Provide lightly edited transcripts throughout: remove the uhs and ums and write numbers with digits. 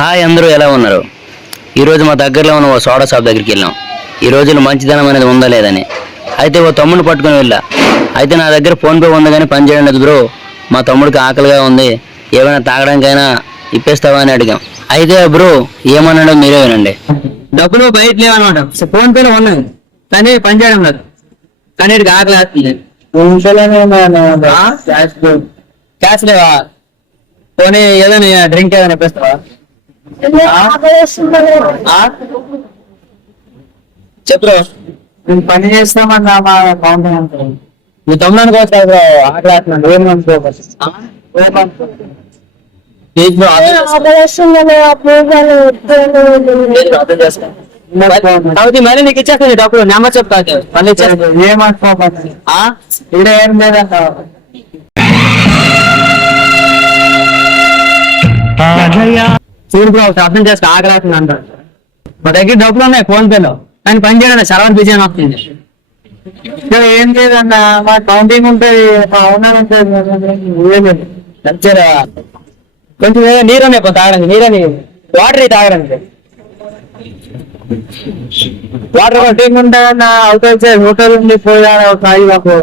Hi, అందరూ ఎలా ఉన్నారు? ఈరోజు మా దగ్గరలో ఉన్న ఓ సోడా షాప్ దగ్గరికి వెళ్ళాం. ఈ రోజుల్లో మంచిదనం అనేది ఉందా లేదని. అయితే ఓ తమ్ముడిని పట్టుకుని వెళ్ళా. అయితే నా దగ్గర ఫోన్పే ఉంది కానీ పని చేయడం లేదు బ్రో, మా తమ్ముడికి ఆకలిగా ఉంది, ఏమైనా తాగడానికైనా ఇప్పేస్తావా అని అడిగాం. అయితే బ్రో ఏమన్నాడో మీరే వినండి. డబ్బులు బయట లేవన్నమాట, ఫోన్పేలో ఉన్నాయి కానీ పని చేయడం లేదు, కానీ ఆకలి వేస్తుంది. క్యాష్ లేవా? పోనీ ఏదైనా డ్రింక్ ఏదైనా ఇప్పిస్తావా? చెప్పు, పని చేస్తామన్నా మా నీ తమ్ముడు అనుకోవచ్చు కదా బ్రో, ఆకలి వేస్తున్నాడు. మళ్ళీ నీకు ఇచ్చేస్తాను డబ్బులు, నెంబర్ చెప్పు కాదు మళ్ళీ ఇచ్చేస్తాను. ఇక్కడ ఏం లేదంట. చూడు బ్రో, అర్థం చేసుకో, ఆకలి వేస్తుంది అంటారు. మా దగ్గర డబ్బులు ఉన్నాయి ఫోన్ పేలో, కానీ పని చేయడం సర్వర్ బిజీ అని వస్తుంది. ఇక్కడ ఏం లేదన్నా, మా కౌంటింగ్ ఉంటుంది, మా ఓనర్ ఉంటుంది. నచ్చరా? కొంచెం ఏదో నీరు ఉన్నాయి తాగడానికి, నీరని వాటర్ తాగడానికి. వాటర్ కౌంటింగ్ ఉంటుందన్న, అవుతుంది సార్. హోటల్ ఉంది, పోయా సాయి బాబు.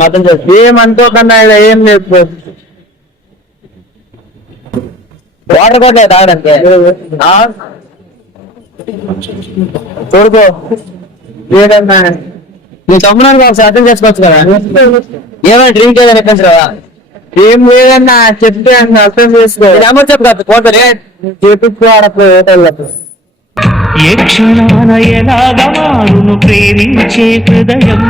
మతం చేసి ఏమనుకోకన్నా ఇక్కడ ఏం లేదు. వాటర్ కూడా తాగడానికి. చూడుకో ఏదన్నా నీ తమ్ముడానికి ఒకసారి అర్థం చేసుకోవచ్చు కదా, ఏమైనా డ్రింక్ ఏదైనా ఇప్పించరా? ఏం లేదన్నా, చెప్తే అర్థం చేసుకో. నెంబర్ చెప్పు కదా పోతే చేపించుకోవాలి హోటళ్ళకు. ఏ క్షణాన ఎలాగా మారును ప్రేమించే హృదయం.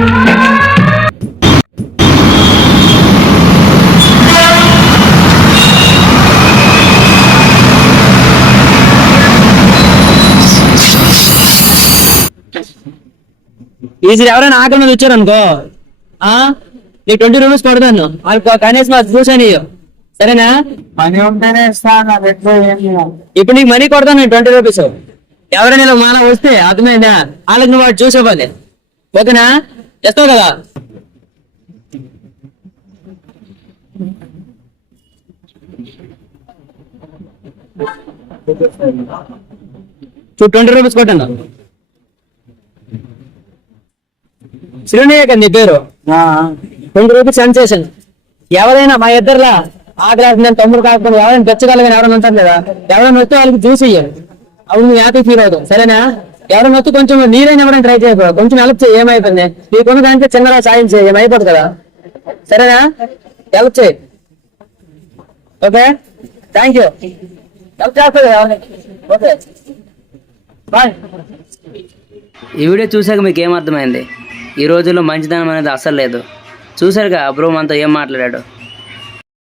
ఈజీ ఎవరైనా ఆకలి మీద వచ్చారనుకో, నీ 20 రూపీస్ కొడతాను, కనీసం అది చూసాను. సరేనా? పని ఉంటేనే ఇస్తాను, ఎట్లా ఏం లేదు. ఇప్పుడు నీకు మనీ కొడతాను నేను 20 రూపీస్. ఎవరైనా ఇలా మాల వస్తే అర్థమైందా, వాళ్ళకి నువ్వు వాడు చూసేవ్వాలి. ఓకేనా? చేస్తావు కదా? చూడు 20 రూపీస్ కొట్టాను. శ్రీనియే కదా నీ పేరు? 20 రూపీస్ సెండ్ చేశాను. ఎవరైనా మా ఇద్దరులా ఆగ్రాస్ నేను తమ్ముడు కాకపోతే ఎవరైనా తెచ్చగలిగిన ఎవరైనా ఉంటారు కదా, ఎవరైనా వస్తే వాళ్ళకి జ్యూస్ ఇయ్యాలి, అప్పుడు నువ్వు హ్యాపీ ఫీల్ అవుతావు. సరేనా? ఎవరైనా వస్తే కొంచెం నీరైనా ఎవరైనా ట్రై చేయకూడదు, కొంచెం హెల్ప్ చేయి. ఏమైపోయింది నీకున్న దాంట్లో చిన్నగా సాయం చేయి, ఏమైపోతుంది కదా. సరేనా? హెల్ప్ చేయి. Okay, thank you. హెల్ప్ చేస్తుంది కదా. Okay, bye. ఈ వీడియో చూసాక మీకు ఏమర్థమైంది? ఈ రోజుల్లో మంచిదనం అనేది అసలు లేదు. చూసారుగా బ్రో మనతో ఏం మాట్లాడాడు.